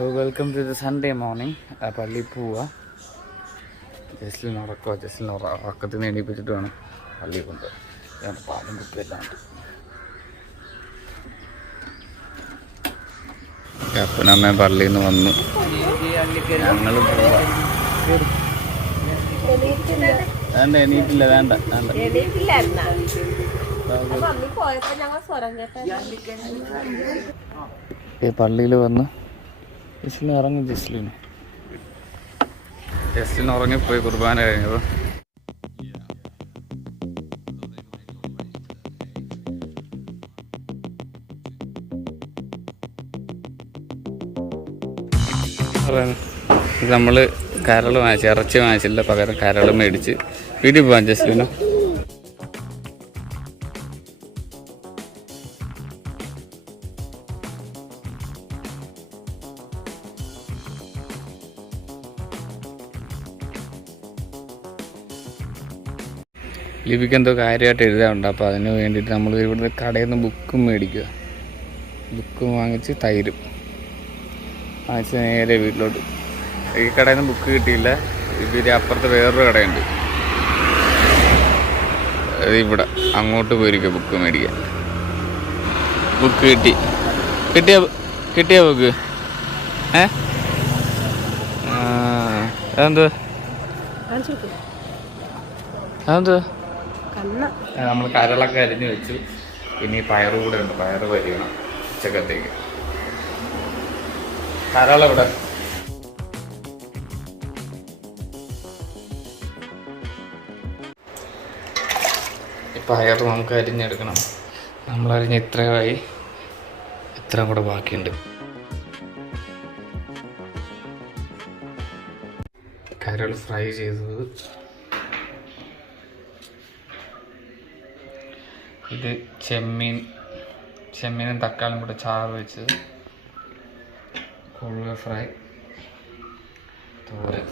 So welcome to the Sunday morning. പള്ളിയിൽ പോവുക. ജസ്റ്റിൽ നടക്കുക. ജസ്റ്റിൽ ഉറക്കത്തിൽ നിന്ന് എണീപ്പിച്ചിട്ട് വേണം പള്ളിയിൽ കൊണ്ടുപോകാൻ. പാലും കുപ്പിയെല്ലാം ഉണ്ട്. അപ്പനമ്മ പള്ളിയിൽ നിന്ന് വന്നു. ഞങ്ങൾ പോവാ. വേണ്ട എണീറ്റില്ല. വേണ്ട പള്ളിയിൽ വന്ന് ജസ്റ്റിന് ഉറങ്ങി. ജസ്റ്റിന് ഉറങ്ങിപ്പോയി കുർബാന കഴിഞ്ഞപ്പോൾ. നമ്മൾ കരൾ വാങ്ങിച്ചു. ഇറച്ചി വാങ്ങിച്ചില്ല, പകരം കരൾ മേടിച്ച് വീട്ടിൽ പോകാൻ ജസ്റ്റിന്. ലിപിക്ക് എന്തോ കാര്യമായിട്ട് എഴുതാറുണ്ട്. അപ്പോൾ അതിന് വേണ്ടിയിട്ട് നമ്മൾ ഇവിടുന്ന് കടയിൽ നിന്ന് ബുക്കും മേടിക്കുക. ബുക്കും വാങ്ങിച്ച് തൈരും വാങ്ങിച്ച് നേരെ വീട്ടിലോട്ട്. ഈ കടയിൽ നിന്ന് ബുക്ക് കിട്ടിയില്ല. ഇതിൻ്റെ അപ്പുറത്ത് വേറൊരു കടയുണ്ട്, ഇവിടെ അങ്ങോട്ട് പോയിരിക്കുക ബുക്ക് മേടിക്കാൻ. ബുക്ക് കിട്ടിയ ബുക്ക് അതെന്തോ നമ്മൾ കരളൊക്കെ അരിഞ്ഞ് വെച്ചു. പിന്നെ ഈ പയറ് കൂടെ ഉണ്ട്. പയറ് പരിയണം ഉച്ചക്കത്തേക്ക്. കരളെവിടെ? ഈ പയറ് നമുക്ക് അരിഞ്ഞെടുക്കണം. നമ്മളരിഞ്ഞ് ഇത്രയായി, ഇത്രയും കൂടെ ബാക്കിയുണ്ട്. കരൾ ഫ്രൈ ചെയ്തത്. ഇത് ചെമ്മീനും തക്കാളിയും കൂടെ ചാറ് വെച്ചത്. കൊഴുവ ഫ്രൈ, തോരൻ.